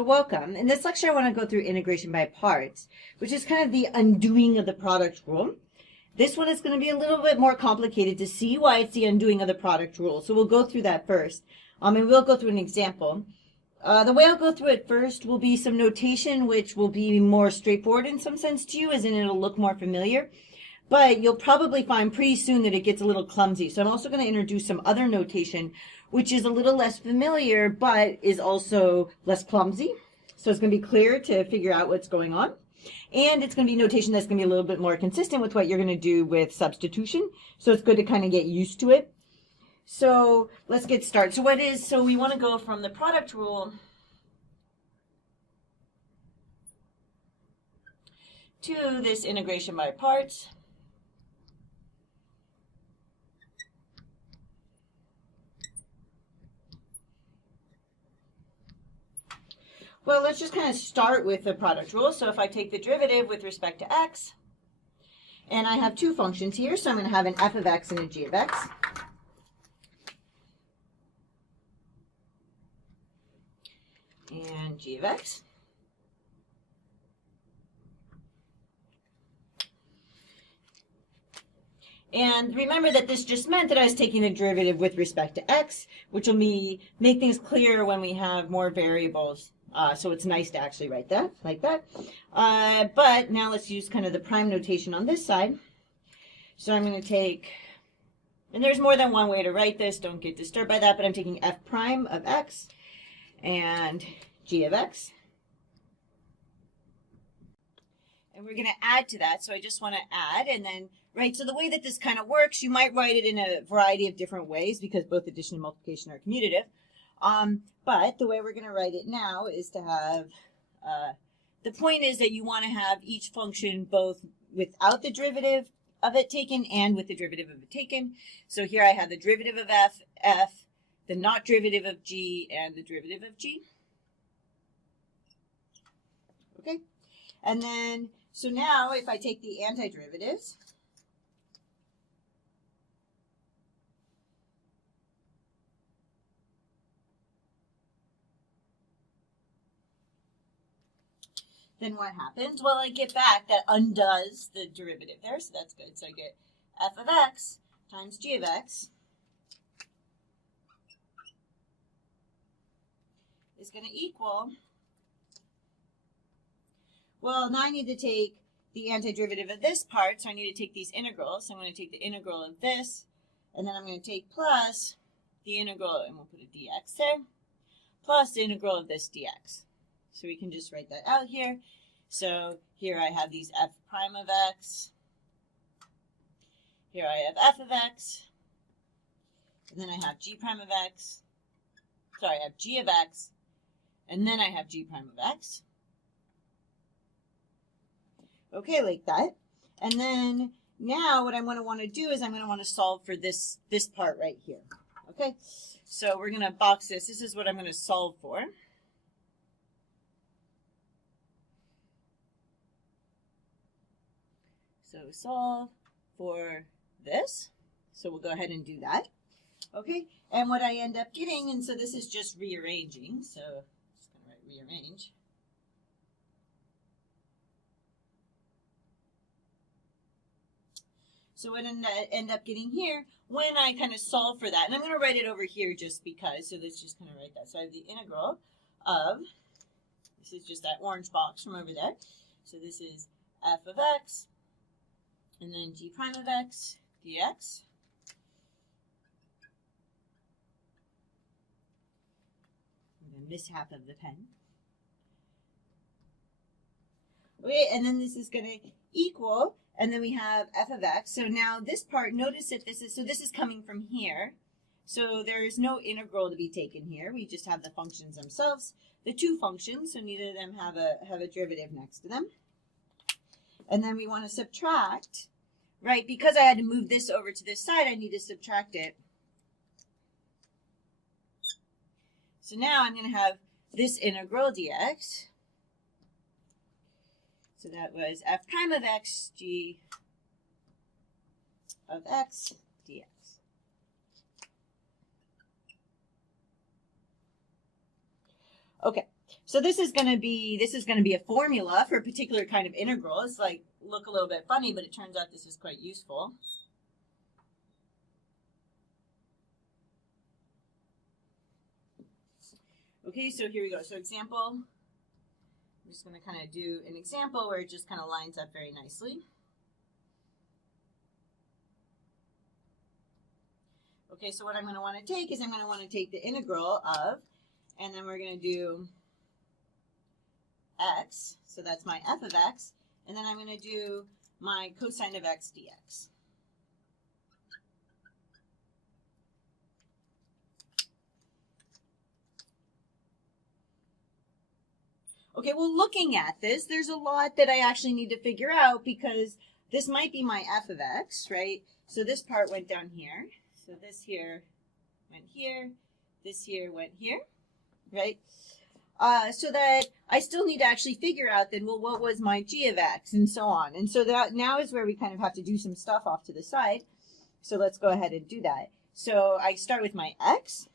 So welcome. In this lecture, I want to go through integration by parts, which is kind of the undoing of the product rule. This one is going to be a little bit more complicated to see why it's the undoing of the product rule. So we'll go through that first. And we'll go through an example. The way I'll go through it first will be some notation, which will be more straightforward in some sense to you, as in it'll look more familiar. But you'll probably find pretty soon that it gets a little clumsy. So I'm also going to introduce some other notation, which is a little less familiar, but is also less clumsy. So it's going to be clear to figure out what's going on. And it's going to be notation that's going to be a little bit more consistent with what you're going to do with substitution. So it's good to kind of get used to it. So let's get started. So we want to go from the product rule to this integration by parts. Well, let's just kind of start with the product rule. So if I take the derivative with respect to x, and I have two functions here, so I'm going to have an f of x and a g of x. And g of x. And remember that this just meant that I was taking the derivative with respect to x, which will make things clearer when we have more variables. So it's nice to actually write that like that. But now let's use kind of the prime notation on this side. So I'm going to take, and there's more than one way to write this, don't get disturbed by that, but I'm taking f prime of x and g of x. And we're going to add to that, so I just want to add, and then, right, so the way that this kind of works, you might write it in a variety of different ways because both addition and multiplication are commutative. But the way we're going to write it now is to have, the point is that you want to have each function both without the derivative of it taken and with the derivative of it taken. So here I have the derivative of f, the not derivative of g, and the derivative of g. Okay, and then, so now if I take the antiderivatives, then what happens? Well, I get back that undoes the derivative there, so that's good. So I get f of x times g of x is going to equal, well, now I need to take the antiderivative of this part, so I need to take these integrals. So I'm going to take the integral of this, and then I'm going to take plus the integral, and we'll put a dx there, plus the integral of this dx. So we can just write that out here. So here I have these f prime of x. Here I have f of x. And then I have g prime of x. Sorry, I have g of x. And then I have g prime of x. Okay, like that. And then now what I'm going to want to do is I'm going to want to solve for this part right here. Okay, so we're going to box this. This is what I'm going to solve for. So solve for this. So we'll go ahead and do that. Okay, and what I end up getting, and so this is just rearranging. So I'm just going to write rearrange. So what I end up getting here, when I kind of solve for that, and I'm going to write it over here just because, so let's just kind of write that. So I have the integral of, this is just that orange box from over there. So this is f of x, and then g prime of x dx. I'm going to miss half of the pen. Okay, and then this is going to equal, and then we have f of x. So now this part, notice that this is coming from here. So there is no integral to be taken here. We just have the functions themselves, the two functions, so neither of them have a derivative next to them. And then we want to subtract, right? Because I had to move this over to this side, I need to subtract it. So now I'm going to have this integral dx. So that was f prime of x, g of x dx. Okay, So this is going to be a formula for a particular kind of integral. It's like look a little bit funny, but it turns out this is quite useful. Okay, so here we go. So example, I'm just going to kind of do an example where it just kind of lines up very nicely. Okay, so what I'm going to want to take is I'm going to want to take the integral of, and then we're going to do x, so that's my f of x, and then I'm going to do my cosine of x dx. Okay, well, looking at this, there's a lot that I actually need to figure out because this might be my f of x, right? So this part went down here. So this here went here. This here went here, right? So that I still need to actually figure out then, well, what was my g of x and so on. And so that now is where we kind of have to do some stuff off to the side. So let's go ahead and do that. So I start with my x.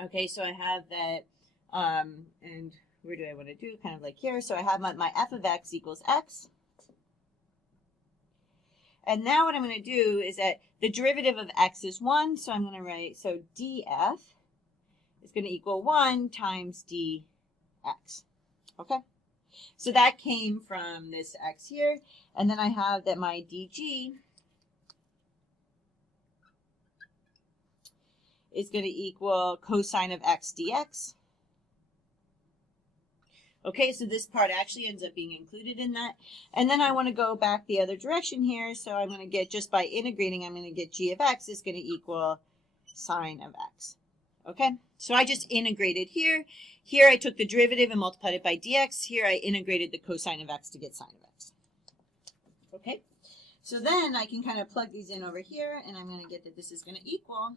Okay, so I have that, and where do I want to do? Kind of like here. So I have my f of x equals x. And now what I'm going to do is that the derivative of x is 1. So I'm going to write, so df is going to equal 1 times dx. Okay? So that came from this x here. And then I have that my dg is going to equal cosine of x dx. Okay, so this part actually ends up being included in that. And then I want to go back the other direction here. So I'm going to get, just by integrating, I'm going to get g of x is going to equal sine of x. Okay, so I just integrated here. Here I took the derivative and multiplied it by dx. Here I integrated the cosine of x to get sine of x. Okay, so then I can kind of plug these in over here, and I'm going to get that this is going to equal.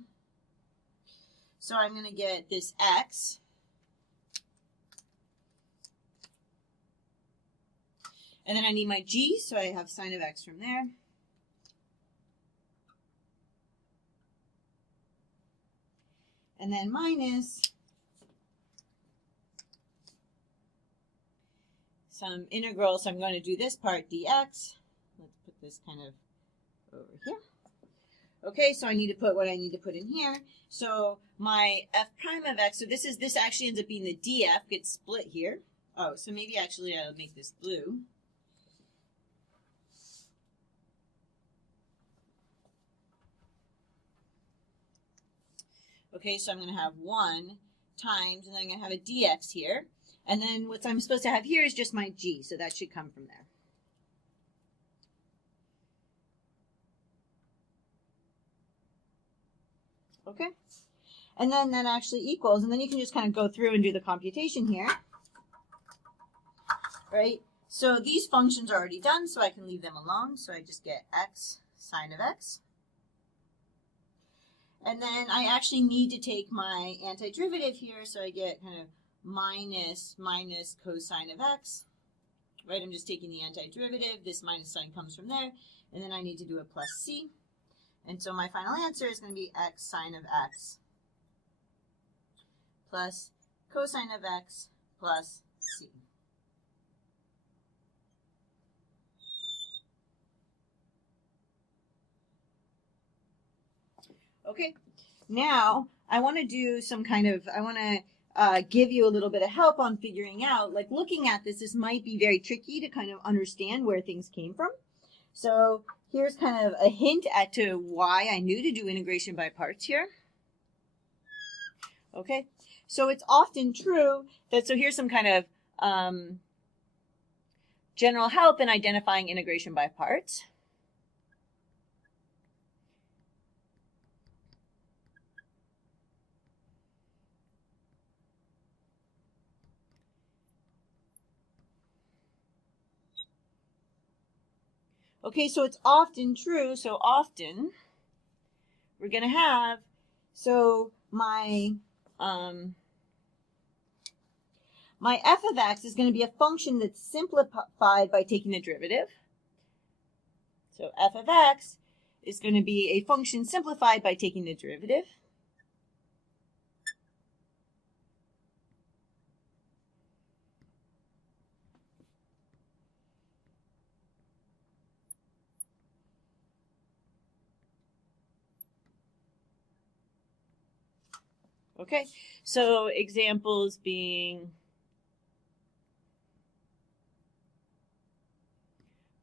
So I'm going to get this x. And then I need my g, so I have sine of x from there. And then minus some integral, so I'm going to do this part dx. Let's put this kind of over here. Okay, so I need to put what I need to put in here. So my f prime of x, so this actually ends up being the df, gets split here. Oh, so maybe actually I'll make this blue. Okay, so I'm going to have 1 times, and then I'm going to have a dx here. And then what I'm supposed to have here is just my g, so that should come from there. Okay, and then that actually equals, and then you can just kind of go through and do the computation here. Right, so these functions are already done, so I can leave them alone. So I just get x sine of x. And then I actually need to take my antiderivative here, so I get kind of minus cosine of x, right? I'm just taking the antiderivative. This minus sign comes from there, and then I need to do a plus c. And so my final answer is going to be x sine of x plus cosine of x plus c. Okay, now I want to do some kind of, I want to give you a little bit of help on figuring out, like looking at this might be very tricky to kind of understand where things came from. So here's kind of a hint as to why I knew to do integration by parts here. Okay, so it's often true that, so here's some kind of general help in identifying integration by parts. Okay, so it's often true, so often we're going to have, so my f of x is going to be a function that's simplified by taking the derivative. So f of x is going to be a function simplified by taking the derivative. Okay, so examples being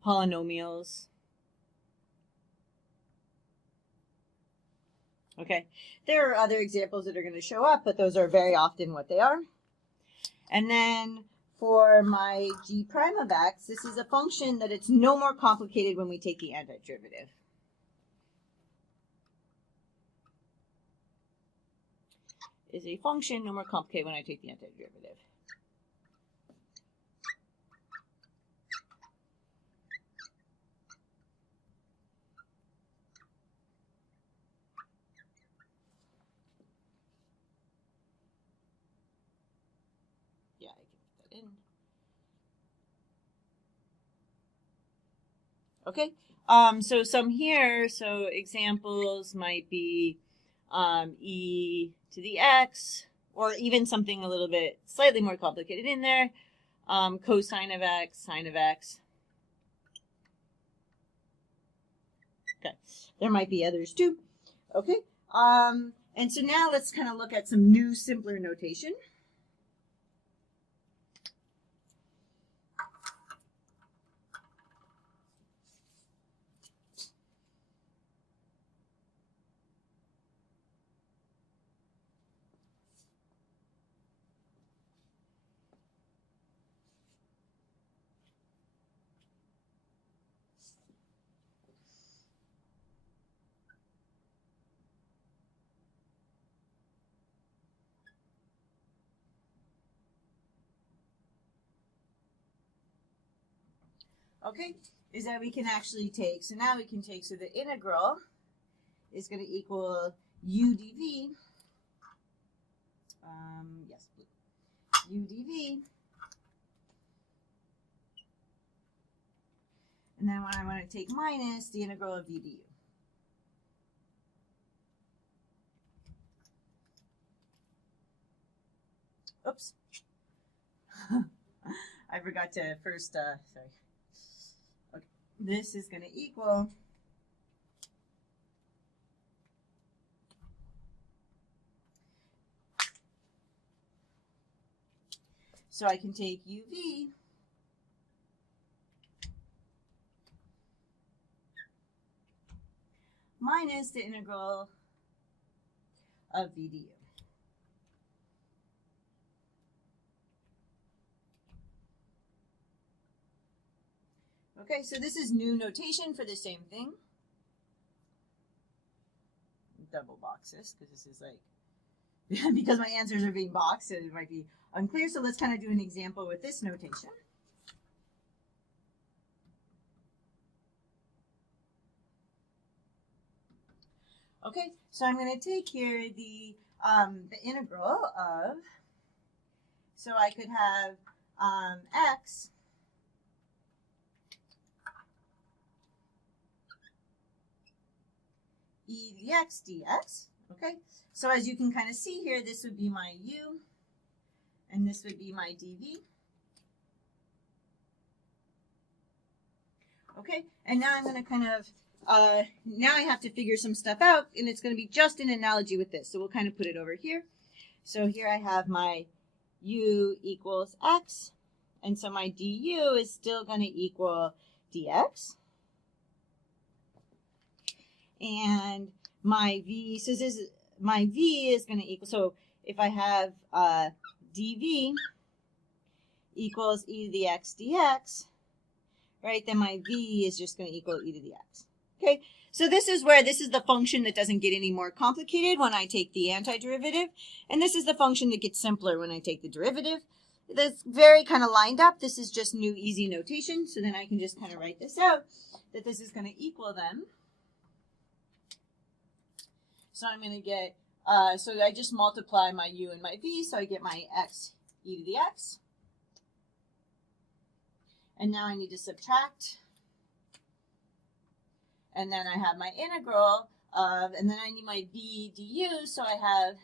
polynomials. Okay, there are other examples that are going to show up, but those are very often what they are. And then for my g prime of x, this is a function that it's no more complicated when we take the antiderivative. Is a function no more complicated when I take the antiderivative. Yeah, I can put that in. Okay, so some here, so examples might be e to the x, or even something a little bit slightly more complicated in there, cosine of x, sine of x. Okay, there might be others too. Okay, and so now let's kind of look at some new, simpler notation. Okay, is that we can actually take, so now we can take, so the integral is going to equal u dv, yes, u dv, and then when I want to take minus the integral of v du. Oops. I forgot to first, sorry. Okay, this is going to equal so I can take uv minus the integral of v du. Okay, so this is new notation for the same thing. Double box this, because this is like, because my answers are being boxed, so it might be unclear. So let's kind of do an example with this notation. Okay, so I'm going to take here the integral of, so I could have x e to the x dx. Okay, so as you can kind of see here, this would be my u, and this would be my dv. Okay, and now I'm going to kind of, now I have to figure some stuff out, and it's going to be just an analogy with this. So we'll kind of put it over here. So here I have my u equals x, and so my du is still going to equal dx. And my v, so this is, my v is going to equal, so if I have dv equals e to the x dx, right, then my v is just going to equal e to the x. Okay, so this is where, this is the function that doesn't get any more complicated when I take the antiderivative, and this is the function that gets simpler when I take the derivative. That's very kind of lined up. This is just new easy notation, so then I can just kind of write this out, that this is going to equal them. So I'm going to get, so I just multiply my u and my v, so I get my x e to the x. And now I need to subtract. And then I have my integral of, and then I need my v du, so I have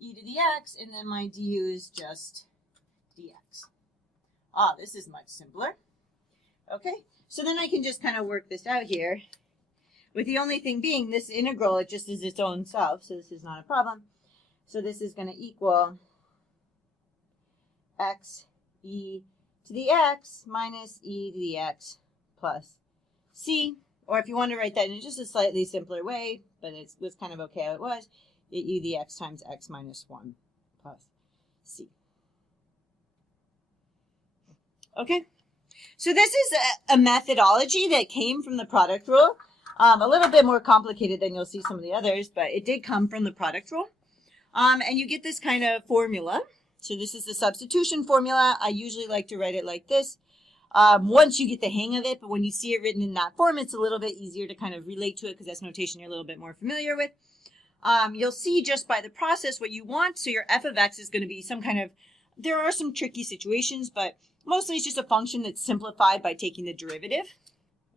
e to the x, and then my du is just dx. Ah, this is much simpler. Okay, so then I can just kind of work this out here. With the only thing being, this integral, it just is its own self, so this is not a problem. So this is going to equal x e to the x minus e to the x plus c. Or if you want to write that in just a slightly simpler way, but it was kind of okay how it was, e to the x times x minus 1 plus c. Okay, so this is a methodology that came from the product rule. A little bit more complicated than you'll see some of the others, but it did come from the product rule. And you get this kind of formula. So this is the substitution formula. I usually like to write it like this. Once you get the hang of it, but when you see it written in that form, it's a little bit easier to kind of relate to it because that's notation you're a little bit more familiar with. You'll see just by the process what you want. So your f of x is going to be some kind of, there are some tricky situations, but mostly it's just a function that's simplified by taking the derivative.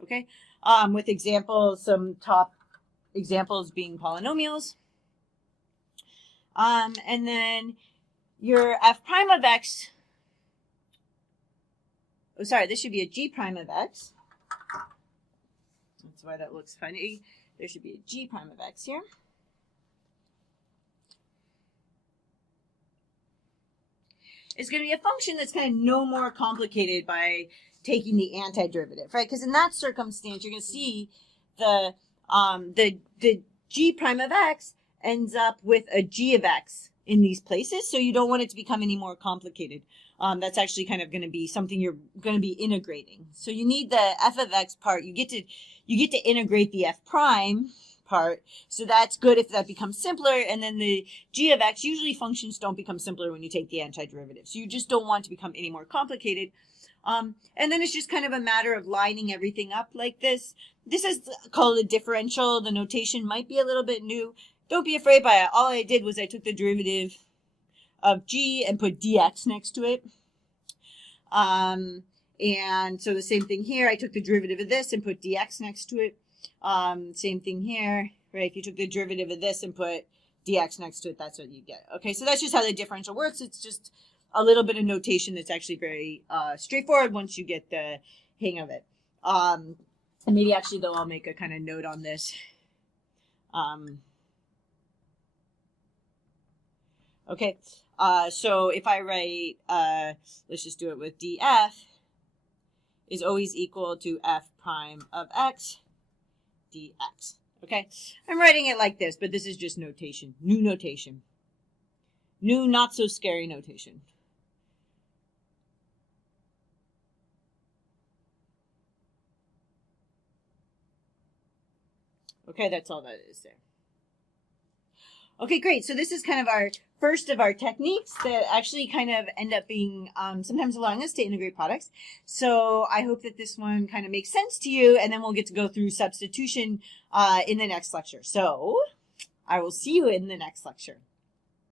Okay. With examples, some top examples being polynomials. And then your f prime of x, oh, sorry, this should be a g prime of x. That's why that looks funny. There should be a g prime of x here. It's going to be a function that's kind of no more complicated by taking the antiderivative, right? Because in that circumstance, you're going to see the g prime of x ends up with a g of x in these places, so you don't want it to become any more complicated. That's actually kind of going to be something you're going to be integrating. So you need the f of x part. You get to integrate the f prime part. So that's good if that becomes simpler. And then the g of x, usually functions don't become simpler when you take the antiderivative. So you just don't want to become any more complicated. And then it's just kind of a matter of lining everything up like this. This is called a differential. The notation might be a little bit new. Don't be afraid by it. All I did was I took the derivative of g and put dx next to it. And so the same thing here. I took the derivative of this and put dx next to it. Same thing here, right? If you took the derivative of this and put dx next to it, that's what you get. Okay, so that's just how the differential works. It's just a little bit of notation that's actually very straightforward once you get the hang of it. And maybe actually, though, I'll make a kind of note on this. Okay, so if I write, let's just do it with df is always equal to f prime of x dx. Okay, I'm writing it like this, but this is just notation, new notation. New, not so scary notation. Okay, that's all that is there. Okay, great. So this is kind of our first of our techniques that actually kind of end up being sometimes allowing us to integrate products. So I hope that this one kind of makes sense to you, and then we'll get to go through substitution in the next lecture. So I will see you in the next lecture.